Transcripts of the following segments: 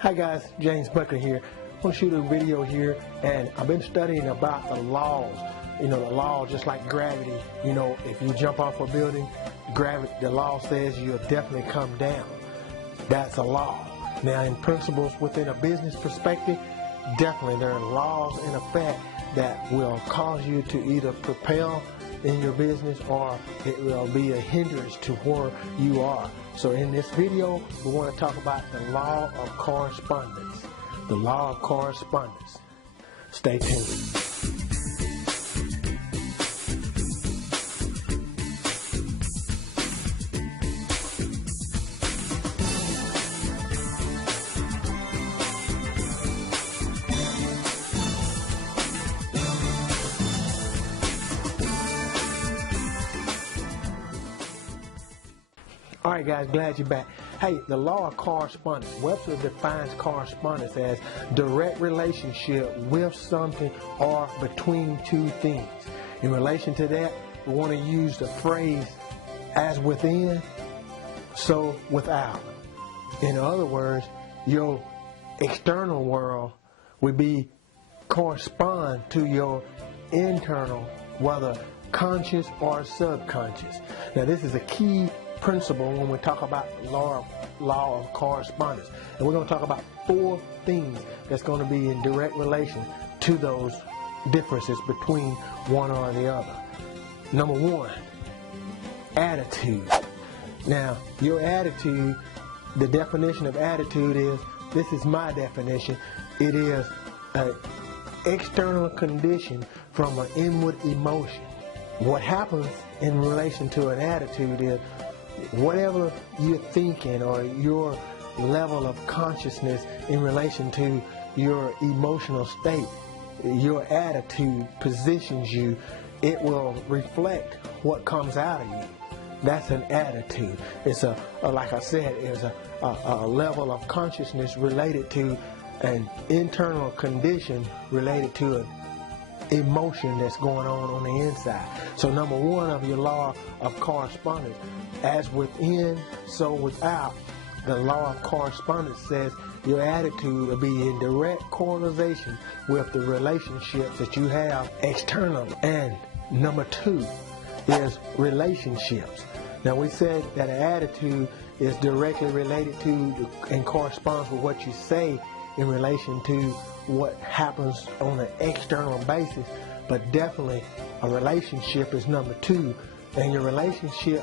Hi guys, James Buckley here. I want to shoot a video here, and I've been studying about the laws. You know, the law, just like gravity. You know, if you jump off a building, gravity, the law says you'll definitely come down. That's a law. Now, in principles within a business perspective, definitely there are laws in effect that will cause you to either propel in your business or it will be a hindrance to where you are. So in this video, we want to talk about the law of correspondence. The law of correspondence. Stay tuned. Alright guys, glad you're back. Hey, the law of correspondence. Webster defines correspondence as direct relationship with something or between two things. In relation to that, we want to use the phrase as within, so without. In other words, your external world would be correspond to your internal, whether conscious or subconscious. Now this is a key principle when we talk about law of correspondence, and we're going to talk about 4 things that's going to be in direct relation to those differences between one or the other. Number 1, attitude. Now your attitude, the definition of attitude is, this is my definition, it is an external condition from an inward emotion. What happens in relation to an attitude is whatever you're thinking or your level of consciousness in relation to your emotional state, your attitude positions you, it will reflect what comes out of you. That's an attitude. It's like I said, it's a level of consciousness related to an internal condition related to an emotion that's going on the inside. So number 1 of your law of correspondence, as within, so without. The law of correspondence says your attitude will be in direct correlation with the relationships that you have externally. And number 2 is relationships. Now we said that an attitude is directly related to and corresponds with what you say in relation to what happens on an external basis, but definitely a relationship is number 2, and your relationship,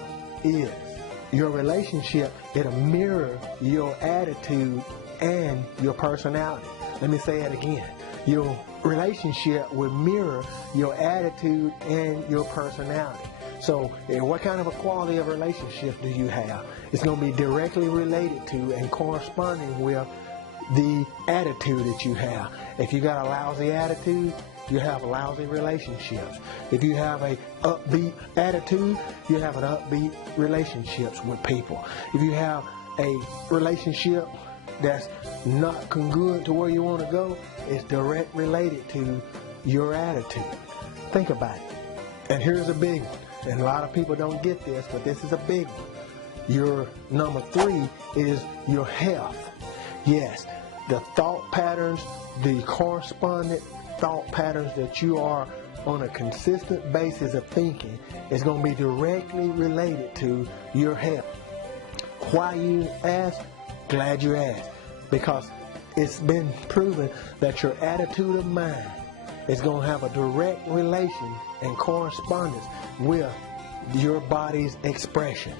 it'll mirror your attitude and your personality. Let me say it again. Your relationship will mirror your attitude and your personality. So what kind of a quality of relationship do you have? It's going to be directly related to and corresponding with the attitude that you have. If you got a lousy attitude, you have lousy relationships. If you have a upbeat attitude, you have an upbeat relationships with people. If you have a relationship that's not congruent to where you want to go, it's direct related to your attitude. Think about it. And here's a big one. And a lot of people don't get this, but this is a big one. Your number 3 is your health. Yes, the thought patterns, the correspondent thought patterns that you are on a consistent basis of thinking is going to be directly related to your health. Why you ask? Glad you asked. Because it's been proven that your attitude of mind is going to have a direct relation and correspondence with your body's expression.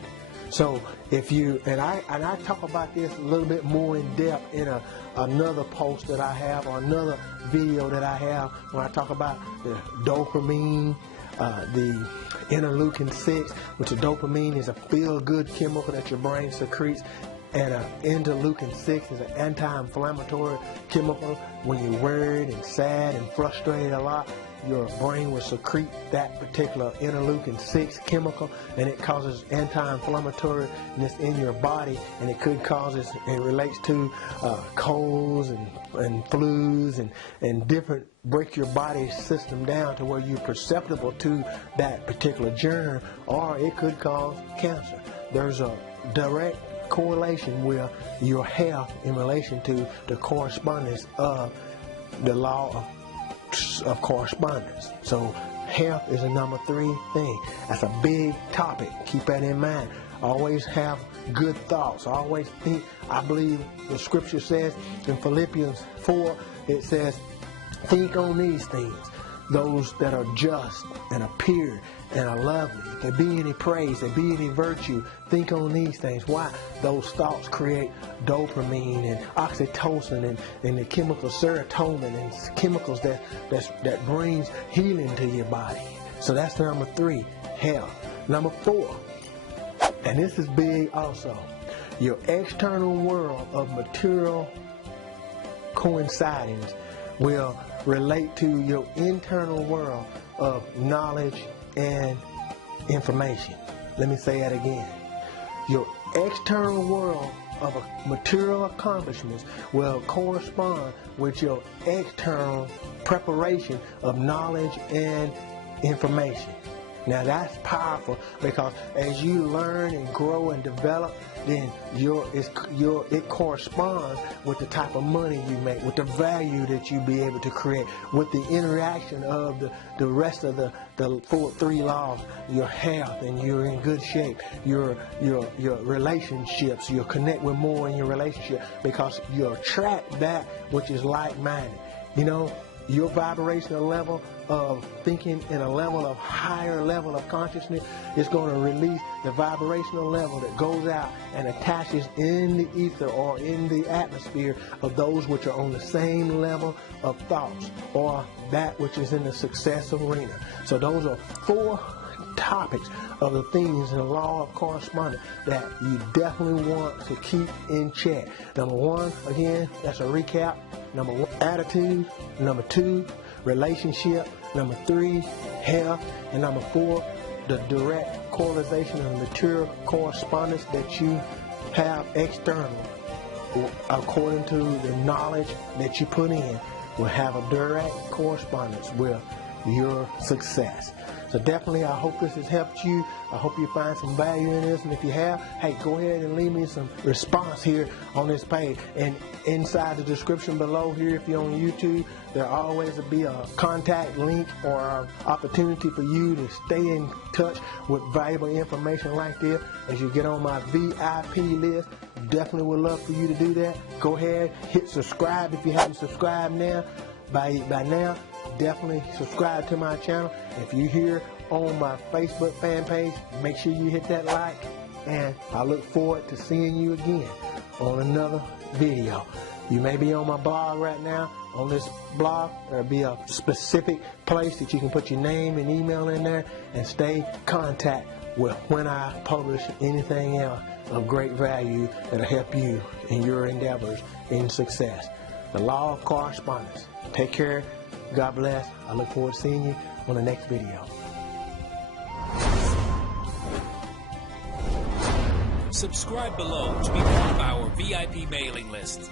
So if you, and I talk about this a little bit more in depth in another post that I have or another video that I have when I talk about the dopamine, the interleukin-6, which the dopamine is a feel-good chemical that your brain secretes, and interleukin-6 is an anti-inflammatory chemical. When you're worried and sad and frustrated a lot, your brain will secrete that particular interleukin-6 chemical, and it causes anti-inflammatoriness in your body, and it could cause it relates to colds and flus and different, break your body system down to where you're perceptible to that particular germ, or it could cause cancer. There's a direct correlation with your health in relation to the correspondence of the law of correspondence. So health is a number 3 thing. That's a big topic. Keep that in mind. Always have good thoughts. Always think. I believe the scripture says in Philippians 4, it says, think on these things, those that are just and are pure and are lovely. If there be any praise, there be any virtue, think on these things. Why? Those thoughts create dopamine and oxytocin and the chemical serotonin and chemicals that brings healing to your body. So that's number 3, health. Number 4, and this is big also, your external world of material coincidings will relate to your internal world of knowledge and information. Let me say that again. Your external world of material accomplishments will correspond with your external preparation of knowledge and information. Now that's powerful, because as you learn and grow and develop, then it corresponds with the type of money you make, with the value that you be able to create, with the interaction of the rest of the 3 laws, your health, and you're in good shape, your relationships, you'll connect with more in your relationship, because you attract that which is like-minded. You know, your vibrational level of thinking in a level of higher level of consciousness is going to release the vibrational level that goes out and attaches in the ether or in the atmosphere of those which are on the same level of thoughts, or that which is in the success arena. So those are 4 topics of the things in the law of correspondence that you definitely want to keep in check. Number 1, again, that's a recap. Number 1, attitude. Number 2, relationship. Number 3, health. And number 4, the direct correlation of material correspondence that you have external, according to the knowledge that you put in, will have a direct correspondence with your success. So definitely, I hope this has helped you. I hope you find some value in this. And if you have, hey, go ahead and leave me some response here on this page. And inside the description below here, if you're on YouTube, there always will be a contact link or an opportunity for you to stay in touch with valuable information like this as you get on my VIP list. Definitely would love for you to do that. Go ahead, hit subscribe if you haven't subscribed now. By now, definitely subscribe to my channel. If you're here on my Facebook fan page, make sure you hit that like, and I look forward to seeing you again on another video. You may be on my blog right now. On this blog, there'll be a specific place that you can put your name and email in there and stay in contact with when I publish anything else of great value that'll help you in your endeavors in success. The law of correspondence. Take care. God bless. I look forward to seeing you on the next video. Subscribe below to be part of our VIP mailing list.